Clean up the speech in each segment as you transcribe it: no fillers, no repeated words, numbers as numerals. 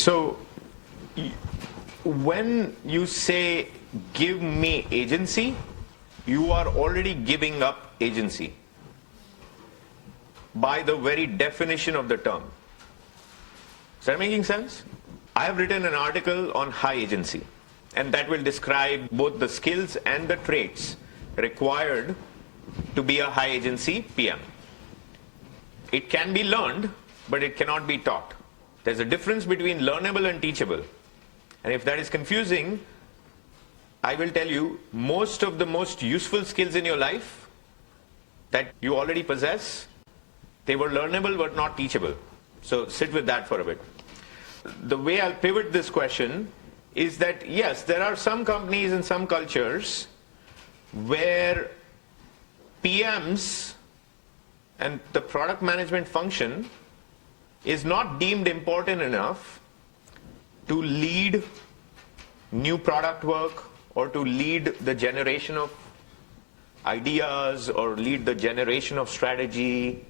So when you say, give me agency, you are already giving up agency by the very definition of the term. Is that making sense? I have written an article on high agency, and that will describe both the skills and the traits required to be a high agency PM. It can be learned, but it cannot be taught. There's a difference between learnable and teachable. And if that is confusing, I will tell you, most of the most useful skills in your life that you already possess, they were learnable but not teachable. So sit with that for a bit. The way I'll pivot this question is that, yes, there are some companies and some cultures where PMs and the product management function is not deemed important enough to lead new product work or to lead the generation of ideas or lead the generation of strategy,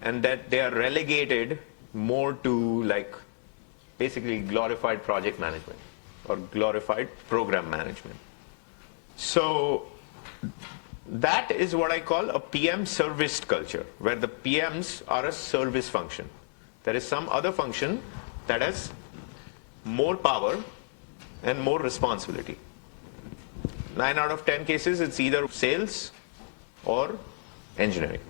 and that they are relegated more to like basically glorified project management or glorified program management. So that is what I call a PM serviced culture, where the PMs are a service function. There is some other function that has more power and more responsibility. 9 out of 10 cases, it's either sales or engineering.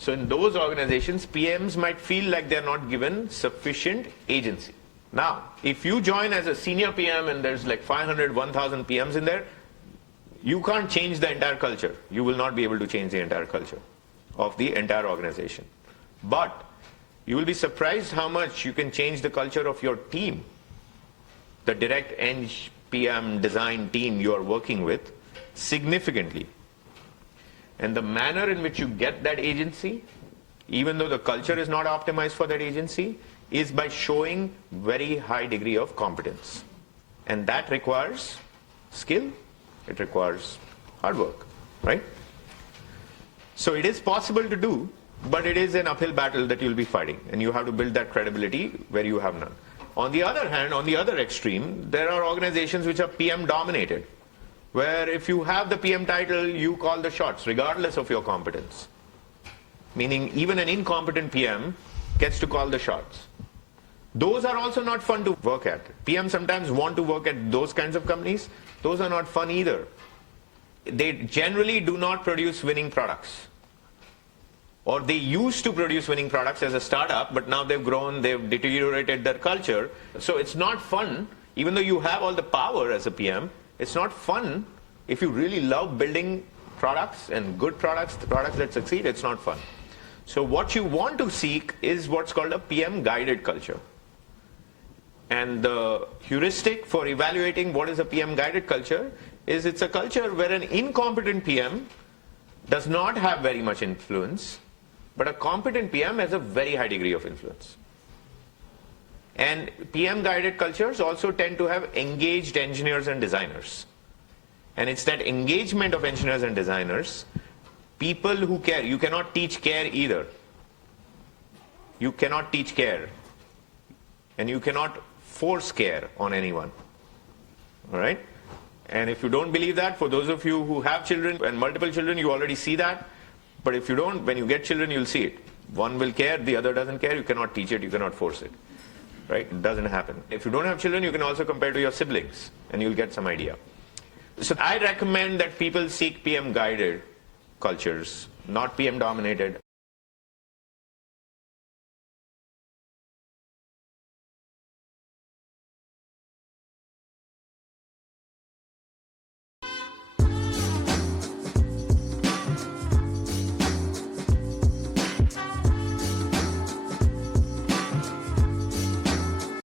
So in those organizations, PMs might feel like they're not given sufficient agency. Now, if you join as a senior PM and there's like 500, 1,000 PMs in there, you can't change the entire culture. You will not be able to change the entire culture of the entire organization. But you will be surprised how much you can change the culture of your team, the direct eng PM design team you are working with, significantly. And the manner in which you get that agency, even though the culture is not optimized for that agency, is by showing very high degree of competence. And that requires skill, it requires hard work, right? So it is possible to do, but it is an uphill battle that you'll be fighting, and you have to build that credibility where you have none. On the other hand, on the other extreme, there are organizations which are PM dominated, where if you have the PM title, you call the shots regardless of your competence. Meaning even an incompetent PM gets to call the shots. Those are also not fun to work at. PM sometimes want to work at those kinds of companies. Those are not fun either. They generally do not produce winning products. Or they used to produce winning products as a startup, but now they've grown, they've deteriorated their culture. So it's not fun, even though you have all the power as a PM, it's not fun if you really love building products and good products, the products that succeed, it's not fun. So what you want to seek is what's called a PM guided culture. And the heuristic for evaluating what is a PM guided culture is it's a culture where an incompetent PM does not have very much influence, but a competent PM has a very high degree of influence. And PM guided cultures also tend to have engaged engineers and designers. And it's that engagement of engineers and designers, people who care. You cannot teach care either. You cannot teach care. And you cannot force care on anyone. All right? And if you don't believe that, for those of you who have children and multiple children, you already see that. But if you don't, when you get children, you'll see it. One will care, the other doesn't care. You cannot teach it, you cannot force it. Right? It doesn't happen. If you don't have children, you can also compare to your siblings, and you'll get some idea. So I recommend that people seek PM guided cultures, not PM dominated.